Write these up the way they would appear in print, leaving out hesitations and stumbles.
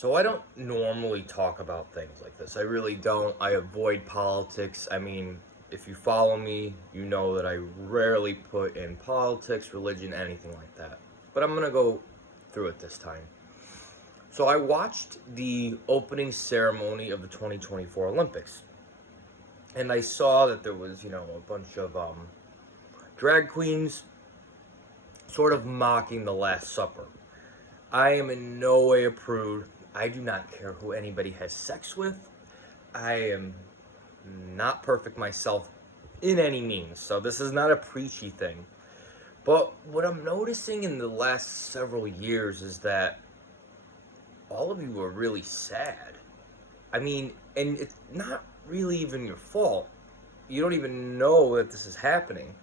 So I don't normally talk about things like this. I really don't. I avoid politics. I mean, if you follow me, you know that I rarely put in politics, religion, anything like that. But I'm going to go through it this time. So I watched the opening ceremony of the 2024 Olympics. And I saw that there was, a bunch of drag queens sort of mocking the Last Supper. I am in no way a prude. I do not care who anybody has sex with. I am not perfect myself in any means, so this is not a preachy thing. But what I'm noticing in the last several years is that all of you are really sad. I mean, and it's not really even your fault. You don't even know that this is happening.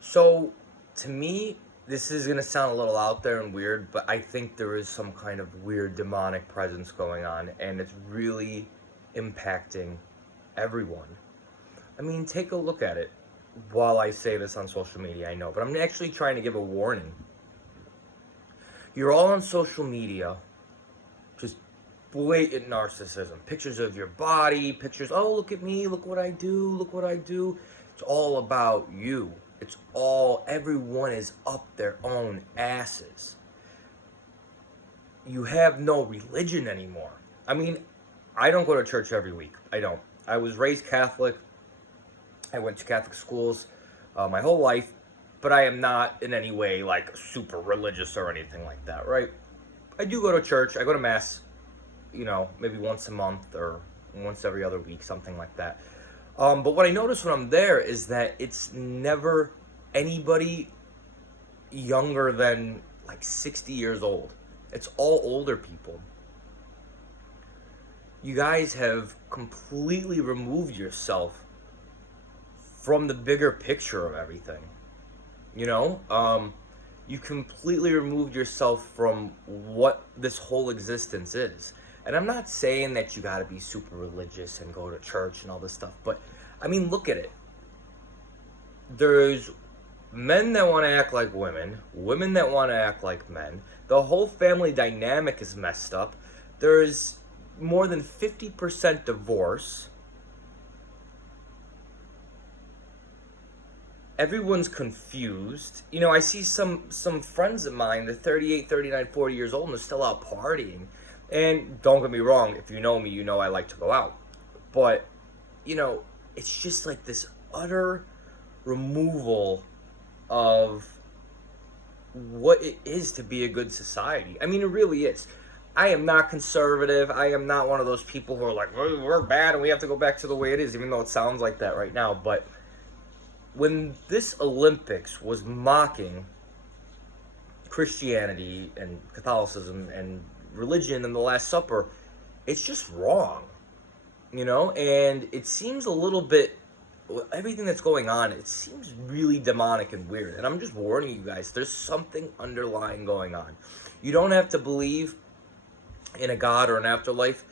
So, to me, this is going to sound a little out there and weird, but I think there is some kind of weird demonic presence going on, and it's really impacting everyone. I mean, take a look at it while I say this on social media, I know, but I'm actually trying to give a warning. You're all on social media, just blatant narcissism. Pictures of your body, pictures, oh, look at me, look what I do, look what I do. It's all about you. It's all, everyone is up their own asses. You have no religion anymore. I mean, I don't go to church every week. I don't. I was raised Catholic. I went to Catholic schools my whole life, but I am not in any way like super religious or anything like that, right? I do go to church. I go to Mass, maybe once a month or once every other week, something like that. But what I notice when I'm there is that it's never anybody younger than like 60 years old. It's all older people. You guys have completely removed yourself from the bigger picture of everything. You completely removed yourself from what this whole existence is. And I'm not saying that you gotta be super religious and go to church and all this stuff, but I mean, look at it. There's men that want to act like women, women that want to act like men. The whole family dynamic is messed up. There's more than 50% divorce. Everyone's confused. I see some friends of mine, they're 38, 39, 40 years old and they're still out partying. And don't get me wrong, if you know me, you know I like to go out. But, it's just like this utter removal of what it is to be a good society. I mean, it really is. I am not conservative. I am not one of those people who are like, we're bad and we have to go back to the way it is, even though it sounds like that right now. But when this Olympics was mocking Christianity and Catholicism and religion and the Last Supper, it's just wrong, and it seems a little bit, everything that's going on, it seems really demonic and weird, and I'm just warning you guys, there's something underlying going on. You don't have to believe in a God or an afterlife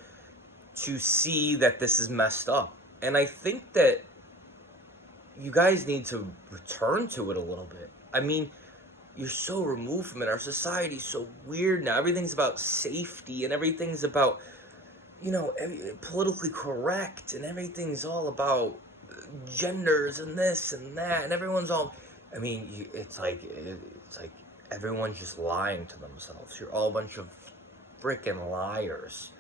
to see that this is messed up, and I think that you guys need to return to it a little bit. I mean, you're so removed from it. Our society's so weird now. Everything's about safety and everything's about, politically correct, and everything's all about genders and this and that, and everyone's all, I mean, it's like everyone's just lying to themselves. You're all a bunch of freaking liars.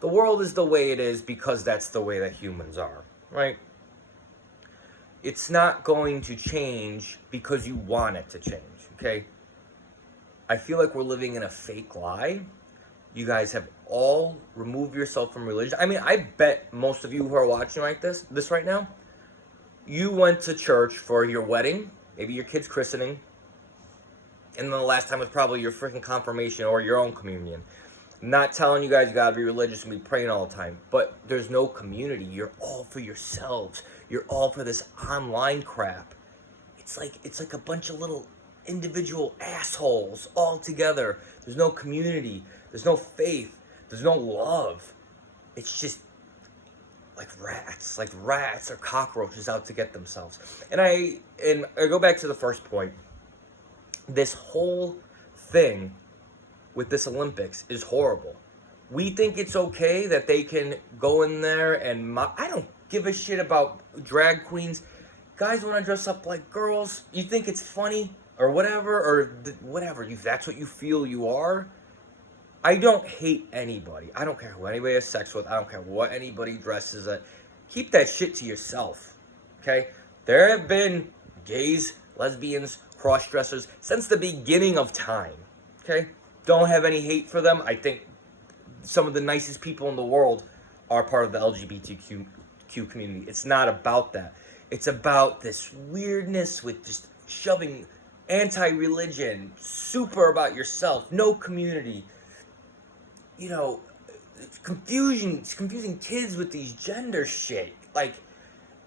The world is the way it is because that's the way that humans are, right? It's not going to change because you want it to change, okay? I feel like we're living in a fake lie. You guys have all removed yourself from religion. I mean, I bet most of you who are watching like this right now, you went to church for your wedding, maybe your kid's christening, and then the last time was probably your freaking confirmation or your own communion. I'm not telling you guys gotta be religious and be praying all the time, but there's no community. You're all for yourselves. You're all for this online crap. It's like a bunch of little individual assholes all together. There's no community. There's no faith. There's no love. It's just like rats or cockroaches out to get themselves. And I go back to the first point. This whole thing with this Olympics is horrible. We think it's okay that they can go in there and I don't give a shit about drag queens. Guys want to dress up like girls. You think it's funny or whatever, or whatever. That's what you feel you are. I don't hate anybody. I don't care who anybody has sex with. I don't care what anybody dresses at. Keep that shit to yourself. Okay? There have been gays, lesbians, cross-dressers since the beginning of time. Okay? Don't have any hate for them. I think some of the nicest people in the world are part of the LGBTQ community. It's not about that. It's about this weirdness with just shoving anti-religion, super about yourself, no community. You know, it's confusing kids with these gender shit. Like,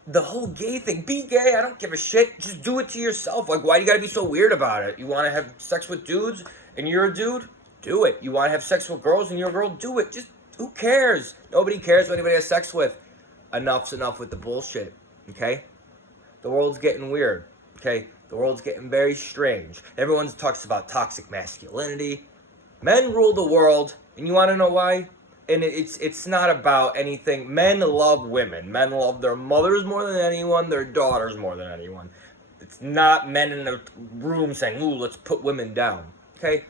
the whole gay thing. Be gay, I don't give a shit. Just do it to yourself. Like, why do you gotta be so weird about it? You wanna have sex with dudes and you're a dude? Do it. You wanna have sex with girls and you're a girl? Do it. Just, who cares? Nobody cares what anybody has sex with. Enough's enough with the bullshit, okay? The world's getting weird, okay? The world's getting very strange. Everyone talks about toxic masculinity. Men rule the world, and you want to know why? And it's not about anything. Men love women. Men love their mothers more than anyone, their daughters more than anyone. It's not men in a room saying, ooh, let's put women down, okay?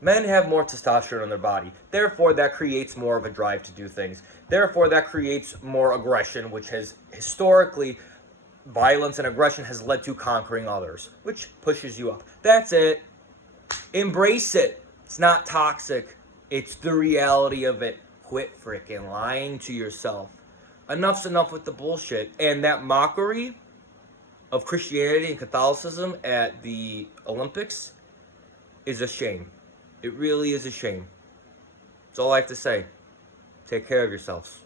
Men have more testosterone in their body. Therefore, that creates more of a drive to do things. Therefore, that creates more aggression, which has historically, violence and aggression has led to conquering others, which pushes you up. That's it. Embrace it. It's not toxic. It's the reality of it. Quit freaking lying to yourself. Enough's enough with the bullshit. And that mockery of Christianity and Catholicism at the Olympics is a shame. It really is a shame. That's all I have to say. Take care of yourselves.